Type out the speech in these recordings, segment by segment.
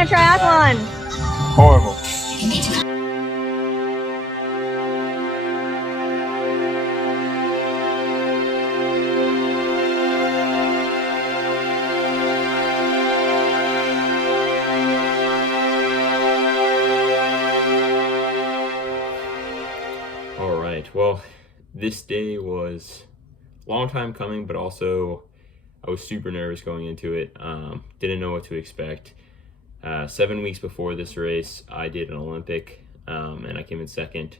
a triathlon? Horrible. All right, well, this day was a long time coming, but also I was super nervous going into it. Didn't know what to expect. 7 weeks before this race, I did an Olympic, and I came in second.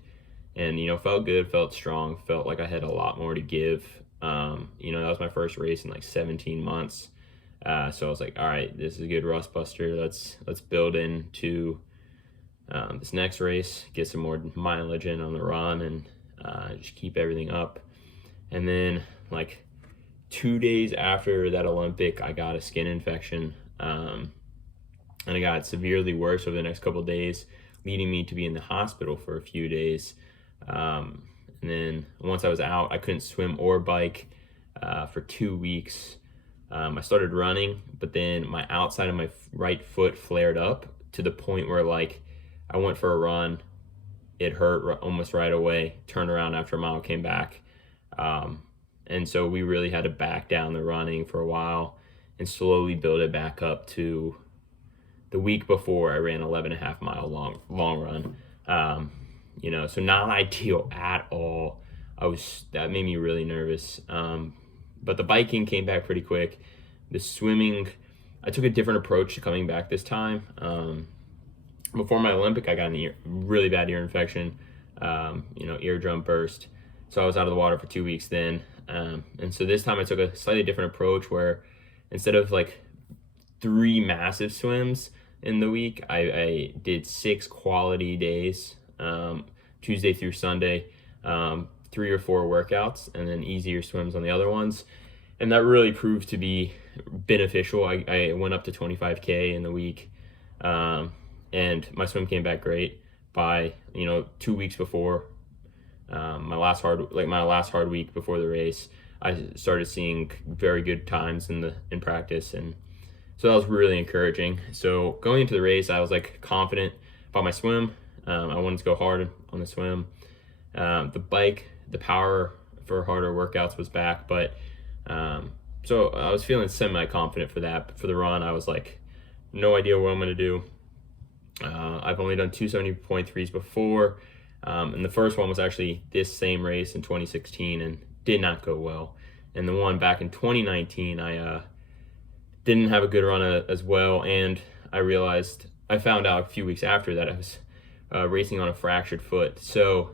And, felt good, felt strong, felt like I had a lot more to give. That was my first race in like 17 months. So I was like, all right, this is a good rust buster. Let's build into this next race, get some more mileage in on the run, and just keep everything up. And then like 2 days after that Olympic, I got a skin infection, and it got severely worse over the next couple of days, leading me to be in the hospital for a few days. And then once I was out, I couldn't swim or bike for 2 weeks. I started running, but then my outside of my right foot flared up to the point where like I went for a run, it hurt almost right away, turned around after a mile, came back. And so we really had to back down the running for a while and slowly build it back up to the week before I ran 11.5 mile long run. So not ideal at all. That made me really nervous. But the biking came back pretty quick. The swimming, I took a different approach to coming back this time. Before my Olympic, I got a really bad ear infection, eardrum burst. So I was out of the water for 2 weeks then. And so this time I took a slightly different approach where instead of like 3 massive swims in the week, I did 6 quality days, Tuesday through Sunday, 3 or 4 workouts, and then easier swims on the other ones. And that really proved to be beneficial. I went up to 25K in the week, and my swim came back great by 2 weeks before my last hard week before the race. I started seeing very good times in practice, and so that was really encouraging. So going into the race, I was like confident about my swim. I wanted to go hard on the swim. The bike, the power for harder workouts was back, but so I was feeling semi-confident for that. But for the run, I was like, no idea what I'm going to do. I've only done 270.3s before, and the first one was actually this same race in 2016 and did not go well. And the one back in 2019, I didn't have a good run as well, and I found out a few weeks after that I was racing on a fractured foot. So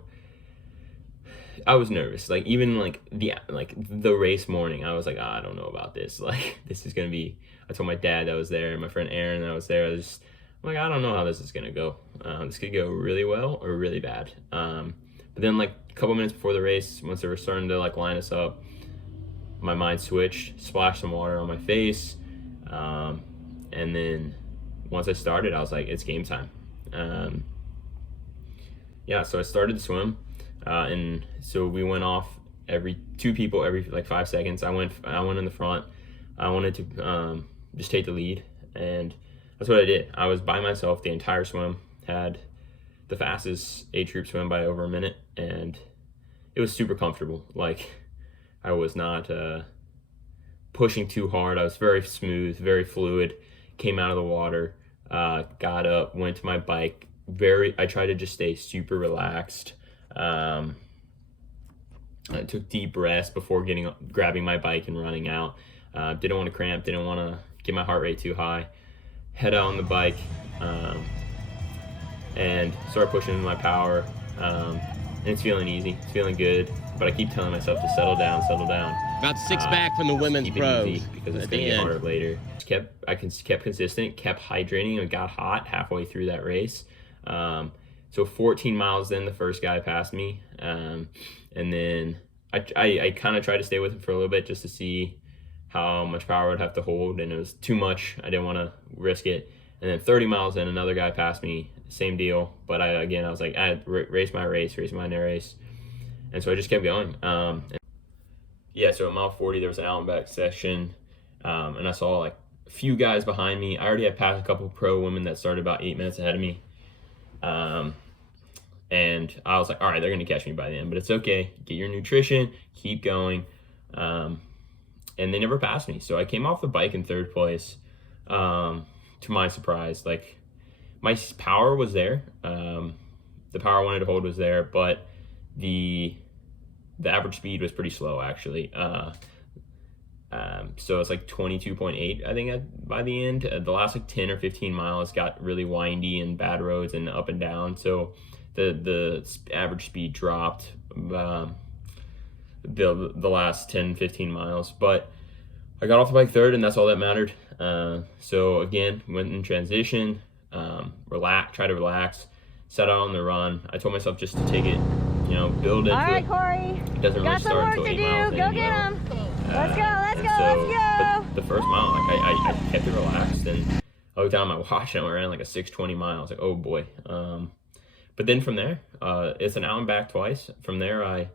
I was nervous. Like even the race morning, I was like, I don't know about this. Like this is gonna be. I told my dad that was there, and my friend Aaron that was there. I'm like, I don't know how this is gonna go. This could go really well or really bad. But then like a couple minutes before the race, once they were starting to like line us up, my mind switched, splashed some water on my face, and then once I started, I was like, it's game time. So I started to swim, and so we went off every 2 people every like 5 seconds. I went in the front. I wanted to just take the lead, and that's what I did. I was by myself the entire swim, had the fastest age group swim by over a minute, and it was super comfortable. Like I was not pushing too hard. I was very smooth, very fluid, came out of the water, got up, went to my bike. I tried to just stay super relaxed. I took deep breaths before grabbing my bike and running out. Didn't want to cramp, didn't want to get my heart rate too high. Head out on the bike, and start pushing into my power. And it's feeling easy, it's feeling good, but I keep telling myself to settle down. About 6 back from the women's pros. Because it's going to get harder later. Kept consistent, kept hydrating, and got hot halfway through that race. So 14 miles then, the first guy passed me. And then I kind of tried to stay with him for a little bit just to see how much power I'd have to hold, and it was too much. I didn't want to risk it. And then 30 miles in, another guy passed me, same deal. But I was like, I race my race. And so I just kept going. So at mile 40, there was an out and back section, and I saw like few guys behind me. I already had passed a couple pro women that started about 8 minutes ahead of me. And I was like, all right, they're going to catch me by the end, but it's okay. Get your nutrition, keep going. And they never passed me. So I came off the bike in third place, to my surprise. Like, my power was there. The power I wanted to hold was there, but the average speed was pretty slow, actually. So it's like 22.8, I think, by the end. The last like 10 or 15 miles got really windy and bad roads and up and down. So the average speed dropped the last 10, 15 miles. But I got off the bike third, and that's all that mattered. So again, went in transition, try to relax, set out on the run. I told myself just to take it, build into it. All right, Corey. It doesn't really start until 8 miles in. Go get him. Let's go. But the first mile, like I kept it relaxed, and I looked down at my watch and I ran like a 6:20 mile. I was like, oh boy. But then from there, it's an hour and back twice. From there, I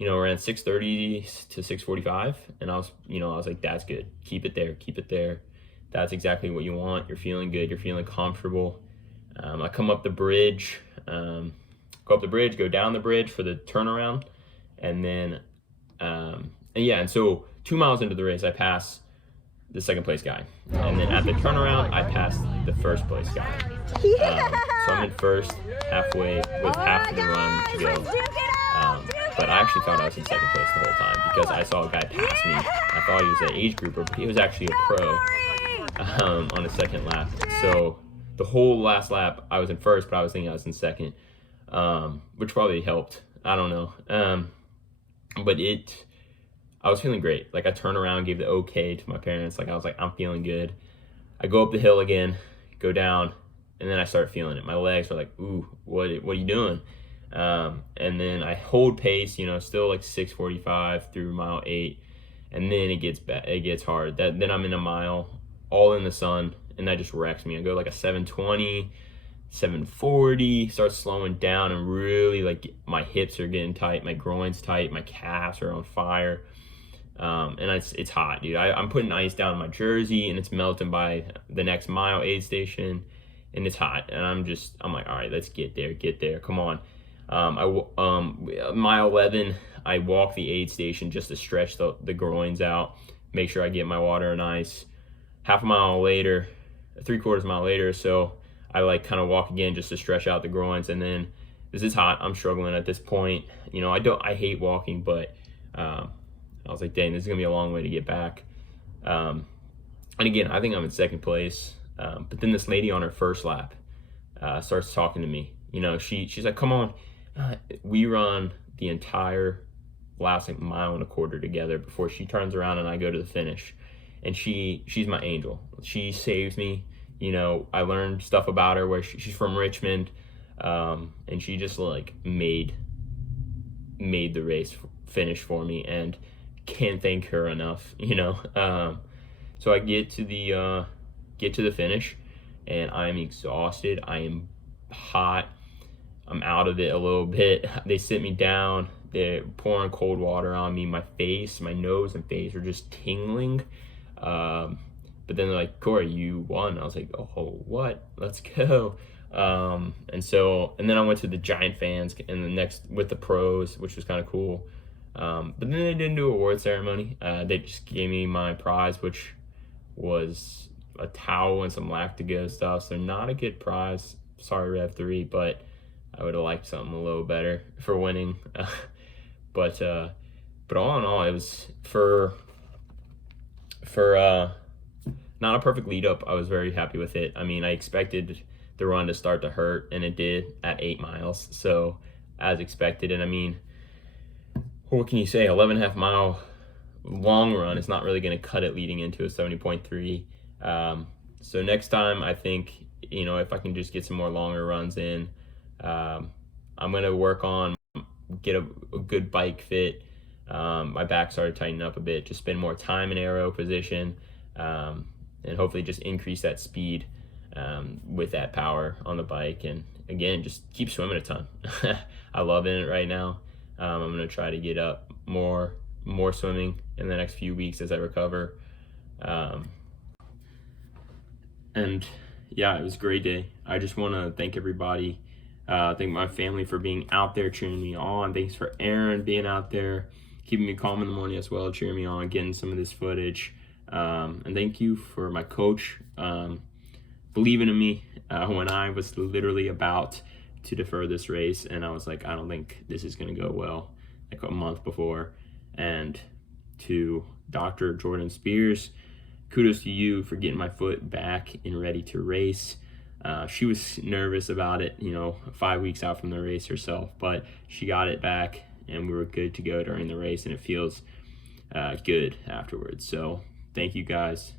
ran 6:30 to 6:45, and I was like, that's good. Keep it there. That's exactly what you want. You're feeling good. You're feeling comfortable. I come up the bridge, go down the bridge for the turnaround, and then, and so 2 miles into the race, I pass the second place guy, and then at the turnaround, I pass the first place guy. So I'm in first, halfway with half the run to go. But I actually thought I was in second place the whole time because I saw a guy pass me. I thought he was an age grouper, but he was actually a pro on the second lap. So the whole last lap, I was in first, but I was thinking I was in second, which probably helped. I don't know. But I was feeling great. Like, I turned around, gave the okay to my parents. Like, I was like, I'm feeling good. I go up the hill again, go down, and then I start feeling it. My legs were like, ooh, what are you doing? And then I hold pace, still like 6:45 through mile 8, and then it gets hard. Then I'm in a mile, all in the sun, and that just wrecks me. I go like a 7:20, 7:40, start slowing down, and really like my hips are getting tight, my groin's tight, my calves are on fire. And it's hot, dude. I'm putting ice down in my jersey, and it's melting by the next mile aid station, and it's hot. And I'm like, all right, let's get there. Come on. Mile 11, I walk the aid station just to stretch the groins out, make sure I get my water and ice. Half a mile later, 3/4 mile later, so I like kind of walk again just to stretch out the groins. And then this is hot. I'm struggling at this point. I hate walking, but I was like, dang, this is gonna be a long way to get back. And again, I think I'm in second place. But then this lady on her first lap starts talking to me. She's like, come on. We run the entire last like mile and a quarter together before she turns around and I go to the finish. And she's my angel. She saves me. I learned stuff about her where she's from Richmond, and she just like made the race finish for me, and can't thank her enough. So I get to the finish, and I am exhausted. I am hot. I'm out of it a little bit. They sit me down. They're pouring cold water on me. My nose and face are just tingling. But then they're like, Corey, you won. I was like, oh, what? Let's go. And then I went to the giant fans and the next with the pros, which was kind of cool. But then they didn't do an award ceremony. They just gave me my prize, which was a towel and some Lactigo stuff. So not a good prize. Sorry, REV3, but I would have liked something a little better for winning. But all in all, it was for not a perfect lead up. I was very happy with it. I mean, I expected the run to start to hurt, and it did at 8 miles. So as expected. And I mean, what can you say? 11.5 mile long run is not really going to cut it leading into a 70.3. So next time, I think, if I can just get some more longer runs in, I'm going to work on get a good bike fit. My back started tightening up a bit, just spend more time in aero position, and hopefully just increase that speed with that power on the bike. And again, just keep swimming a ton. I love it right now. I'm going to try to get up more swimming in the next few weeks as I recover. And yeah, it was a great day. I just want to thank everybody. Thank my family for being out there cheering me on. Thanks for Aaron being out there, keeping me calm in the morning as well, cheering me on, getting some of this footage. And thank you for my coach believing in me when I was literally about to defer this race, and I was like, I don't think this is going to go well, like a month before. And to Dr. Jordan Spears, kudos to you for getting my foot back and ready to race. She was nervous about it, 5 weeks out from the race herself, but she got it back and we were good to go during the race, and it feels good afterwards. So thank you guys.